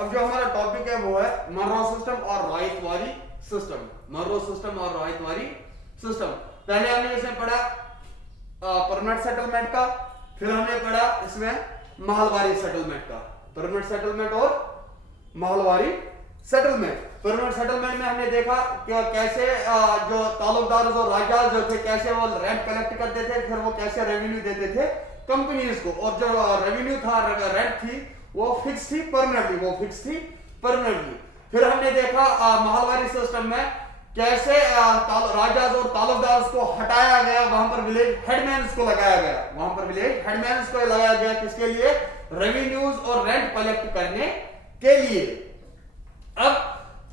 अब जो हमारा टॉपिक है वो है मनरो सिस्टम और रायतवारी सिस्टम। मनरो सिस्टम और रायतवारी सिस्टम। पहले हमने इसमें पढ़ा परमानेंट सेटलमेंट का, फिर हमने पढ़ा इसमें महलवारी सेटलमेंट का। परमानेंट सेटलमेंट और महलवारी सेटलमेंट। परमानेंट सेटलमेंट में हमने देखा कि कैसे जो तालुकदार और राजा जो थे कैसे वो रेंट कलेक्ट करते थे, फिर वो कैसे रेवेन्यू देते थे कंपनीज को, और जो रेवेन्यू था रेंट थी वो फिक्स थी परमानेंटली, वो फिक्स थी परमानेंटली। फिर हमने देखा महलवारी सिस्टम में कैसे राजा और तालुकदार को हटाया गया, वहां पर विलेज हेडमैन्स को लगाया गया, वहां पर विलेज हेडमैन्स को लगाया गया किसके लिए? रेवेन्यूज और रेंट कलेक्ट करने के लिए। अब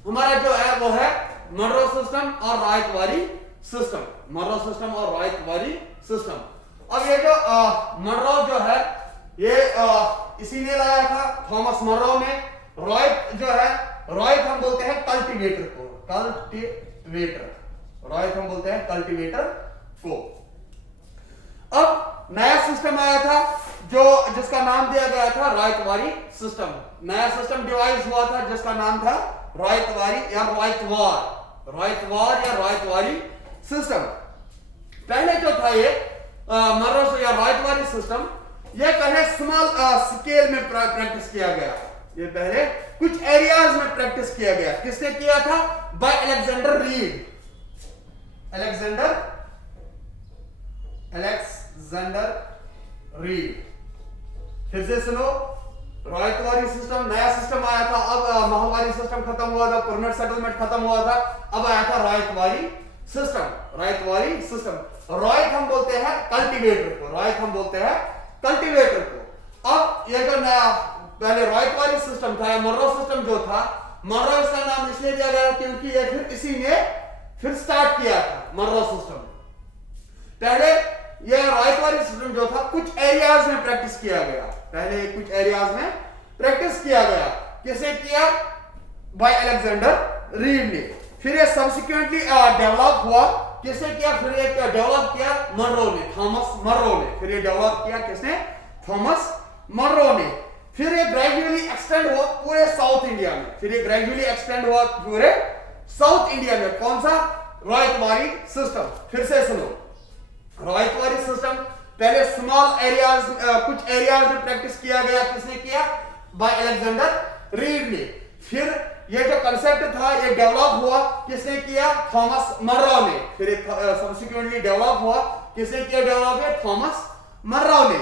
हमारा जो है वो है मनरो सिस्टम और रायतवारी सिस्टम। मनरो सिस्टम और रायतवारी सिस्टम। अब ये जो मनरो जो है ये इसीलिए लाया था थॉमस मनरो ने। रॉयत जो है, रॉयत हम बोलते हैं कल्टीवेटर को, कल्टीवेटर, रॉयत हम बोलते हैं कल्टीवेटर को। अब नया सिस्टम आया था जो जिसका नाम दिया गया था रायतवारी सिस्टम। नया सिस्टम डिवाइस हुआ था जिसका नाम था रायतवारी या रायतवार, रायतवार या रायतवारी सिस्टम। पहले जो था ये मनरो या रायतवारी सिस्टम, ये पहले स्मॉल स्केल में प्रैक्टिस किया गया। ये पहले कुछ एरियाज में प्रैक्टिस किया गया। किसने किया था? By Alexander read. Alexander read. फिर से सुनो, रायतवारी सिस्टम नया सिस्टम आया था। अब महलवारी सिस्टम खत्म हुआ था, परमानेंट सेटलमेंट खत्म हुआ था, अब आया था रायतवारी सिस्टम। रायतवारी सिस्टम। रॉयत हम बोलते हैं कल्टीवेटर को, रॉयत हम बोलते हैं कल्टीवेटर को। अब ये जो नया पहले रायतवारी सिस्टम था, मनरो सिस्टम जो था, मनरो इसका नाम इसलिए दिया गया क्योंकि ये फिर इसी ने फिर स्टार्ट किया था मनरो सिस्टम। पहले ये रायतवारी सिस्टम जो था कुछ एरियाज में प्रैक्टिस किया गया, पहले कुछ एरियाज में प्रैक्टिस किया गया। किसे किया? बाय अलेक्जेंडर रीड ने। फिर ये सब्सिक्वेंटली डेवलप हुआ। किसने किया? फिर ये डेवलप किया मनरो ने, थॉमस मनरो ने। फिर ये डेवलप किया किसने? थॉमस मनरो ने। फिर ये ग्रेजुअली एक्सटेंड हुआ पूरे साउथ इंडिया में। फिर ये ग्रेजुअली एक्सटेंड हुआ पूरे साउथ इंडिया में। कौन सा? रायतवारी सिस्टम। फिर से सुनो, रायतवारी सिस्टम पहले स्मॉल एरियाज कुछ एरियाज में प्रैक्टिस किया गया। किसने किया? बाय अलेक्जेंडर रीड ने। फिर ये जो कंसेप्ट था ये डेवलप हुआ। किसने किया? थॉमस मनरो ने। फिर सब्सिक्वेंटली डेवलप हुआ। किसने किया डेवलप? थॉमस मनरो ने।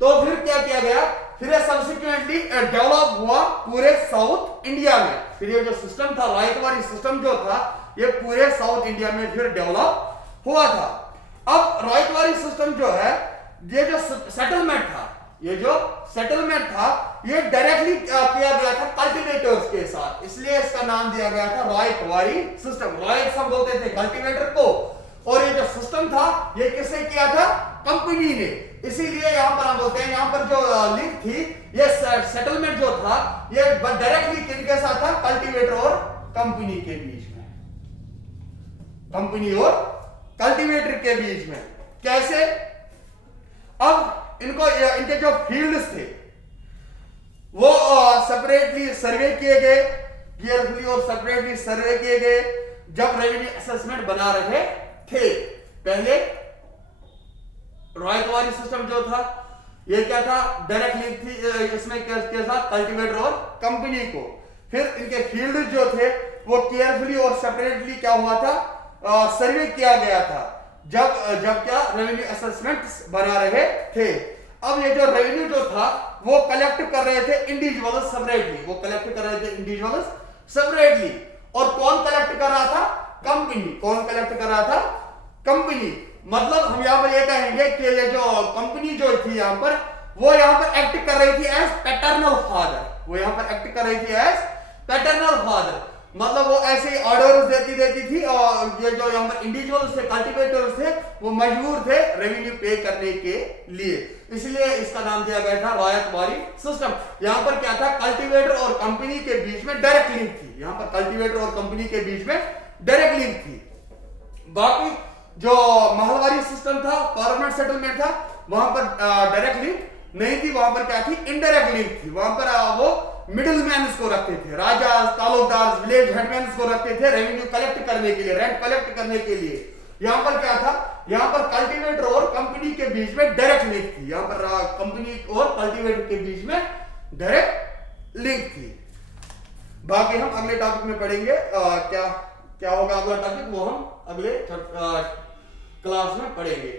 तो फिर क्या किया गया? फिर ये सब्सिक्वेंटली डेवलप हुआ पूरे साउथ इंडिया में। फिर ये जो सिस्टम था रायतवारी सिस्टम जो था ये पूरे साउथ इंडिया में फिर डेवलप हुआ था। अब रायतवारी सिस्टम जो है, ये जो सेटलमेंट था, ये जो सेटलमेंट था ये डायरेक्टली किया गया था कल्टीवेटर्स के साथ, इसलिए इसका नाम दिया गया था रायतवारी सिस्टम। रायत हम बोलते थे कल्टीवेटर को, और ये जो सिस्टम था ये किसने किया था? कंपनी ने। इसीलिए यहां पर हम बोलते हैं, यहां पर जो लिंक थी ये सेटलमेंट जो था ये डायरेक्टली किनके साथ था? कल्टीवेटर और कंपनी के बीच में, कंपनी और कल्टीवेटर के बीच में। कैसे? अब इनके जो फील्ड्स थे वो सेपरेटली सर्वे किए गए, केयरफुली और सेपरेटली सर्वे किए गए जब रेवेन्यू असेसमेंट बना रहे थे। पहले रायतवारी सिस्टम जो था ये क्या था? डायरेक्ट लिंक थी इसमें के साथ कल्टीवेटर और कंपनी को। फिर इनके फील्ड जो थे वो केयरफुली और सेपरेटली क्या हुआ था? सर्वे किया गया था जब क्या रेवेन्यू असेसमेंट बना रहे थे। अब ये जो रेवेन्यू जो था वो कलेक्ट कर रहे थे इंडिविजुअल्स सेपरेटली, वो कलेक्ट कर रहे थे इंडिविजुअल्स सेपरेटली। और कौन कलेक्ट कर रहा था? कंपनी। कौन कलेक्ट कर रहा था? कंपनी। मतलब हम यहां पर ये कहेंगे कि ये जो कंपनी जो थी यहां पर वो यहां पर एक्ट कर रही थी एज पैटर्नल फादर, वो यहां पर एक्ट कर रही थी एज पैटर्नल फादर। मतलब वो ऐसे ऑर्डर्स देती थी, और ये जो यहाँ पर इंडिविजुअल्स थे, कल्टीवेटर्स थे, वो मजबूर थे रेवेन्यू पे करने के लिए। इसलिए इसका नाम दिया गया था रायतवारी सिस्टम। यहाँ पर क्या था? कल्टीवेटर और कंपनी के बीच में डायरेक्ट लिंक थी। यहाँ पर कल्टीवेटर और कंपनी के बीच में डायरेक्ट लिंक थी। बाकी जो महलवारी सिस्टम था, परमानेंट सेटलमेंट था, वहां पर डायरेक्ट लिंक नहीं थी, वहां पर क्या थी? इनडायरेक्ट लिंक थी। वहां पर वो मिडिलमैन को रखते थे, राजा, तालुकदार, विलेज हेडमैन को रखते थे रेवेन्यू कलेक्ट करने के लिए, रेंट कलेक्ट करने के लिए। यहां पर क्या था, यहां पर कल्टीवेटर और कंपनी के बीच में डायरेक्ट लिंक थी, यहां पर कंपनी और कल्टीवेटर के बीच में डायरेक्ट लिंक थी। बाकी हम अगले टॉपिक में पढ़ेंगे, क्या क्या होगा अगला टॉपिक वो हम अगले क्लास में पढ़ेंगे।